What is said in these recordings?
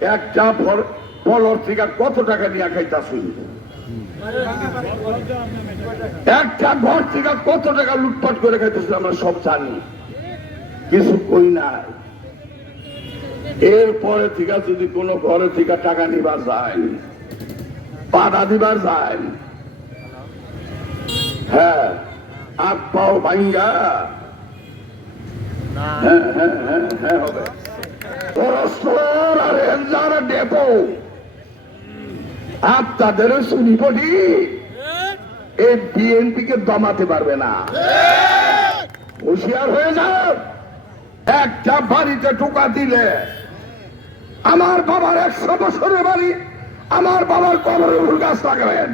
একটা একটা ঘর থেকে কত টাকা লুটপাট করে খাইতেছিল আমরা সব জানি। কিছু কই নাই। এরপরে থেকে যদি কোনো ঘরে থেকে টাকা নিবার যায়, বাধা দিবার যায় হ্যাঁ পাও ভাঙ্গা। হ্যাঁ হ্যাঁ হ্যাঁ দমাতে পারবে না। হুঁশিয়ার হয়ে যাও। একটা বাড়িতে টোকা দিলে আমার বাবার একশো বছরের বাড়ি, আমার বাবার কবরের গাছ লাগাবেন।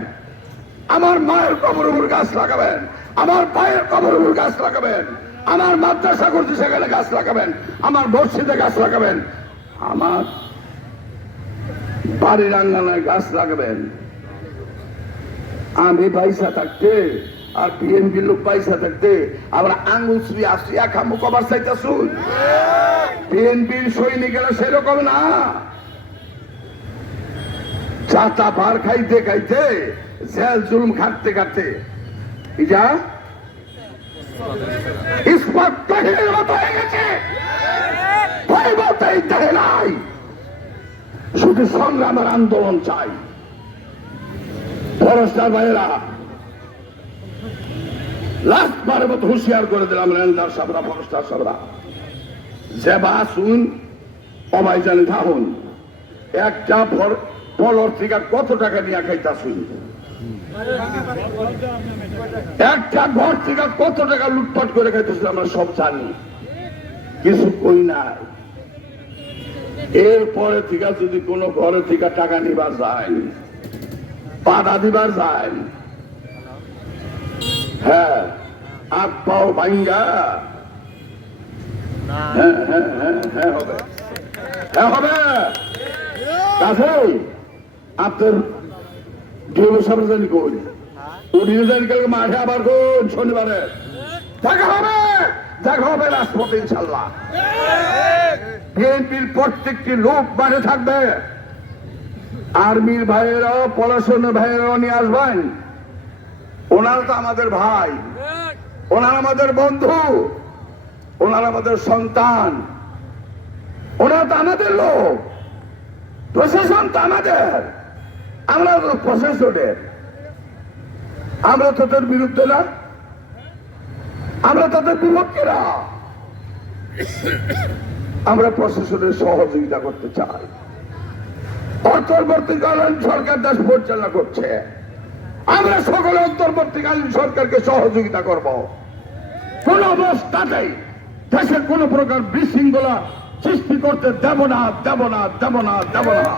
আমার মায়ের কবর উপর গাছ লাগাবেন। আমার ভাইয়ের কবর উপর গাছ লাগাবেন। আমার মাদ্রাসা করতে সেখানে গাছ লাগাবেন। আমার মসজিদে গাছ লাগাবেন। আমার বাড়ির আঙ্গানায় গাছ লাগাবেন। আমি পয়সা থাকতে আর বিএনপি লোক পয়সা থাকতে আমরা আঙ্গুল শ্রী আসিয়া খামু কবার চাইতে শুন বিএনপির সৈনিকেরা সেরকম না। চাটা পার খাইতে খাইতে জেল জুলুম খাটতে খাটতে ইজা শুধু সংগ্রামের আন্দোলন চাই। ভাইয়েরা লাস্ট হুঁশিয়ার করে দিলাম রেঞ্জার সাবরা সাবরা। যে বাসুন অবাই জানি থাকুন। একটা ফলর থেকে কত টাকা নিয়ে খাইতাছুন? একটা ঘর থেকে কত টাকা লুটপাট করে খাইতেছিল আমরা সব জানি। কিছু কই নাই। এরপরে থেকে যদি কোনো ঘরে থেকে টাকা নিবার যায়, বাধা দিবার যায় হ্যাঁ হাত পাও ভাঙ্গা। হ্যাঁ হ্যাঁ হ্যাঁ হ্যাঁ হবে। হ্যাঁ হবে। কাছেই? আপনার জানি কই। জানি কালকে মাঠে আবার কোন শনিবারে দেখা হবে দেখা হবে ইনশাল্লাহ বিএনপির প্রত্যেকটি লোক মাঠে থাকবে। আর্মির ভাইয়েরাও পড়াশোনার ভাইয়েরাও নিয়ে আসবেন। ওনারা তো আমাদের ভাই। ওনারা আমাদের বন্ধু। ওনারা আমাদের সন্তান। ওনারা তো আমাদের লোক। প্রশাসন তো আমাদের। আমরা তো প্রশাসনের আমরা তাদের বিরুদ্ধে না। আমরা তাদের বিপক্ষে না। আমরা প্রশাসনের সহযোগিতা করতে চাই। অন্তর্বর্তীকালীন সরকার দেশ পরিচালনা করছে। আমরা সকলে অন্তর্বর্তীকালীন সরকারকে সহযোগিতা করব। কোন অবস্থাতেই দেশে কোন প্রকার বিশৃঙ্খলা সৃষ্টি করতে দেব না দেব না দেব না দেব না।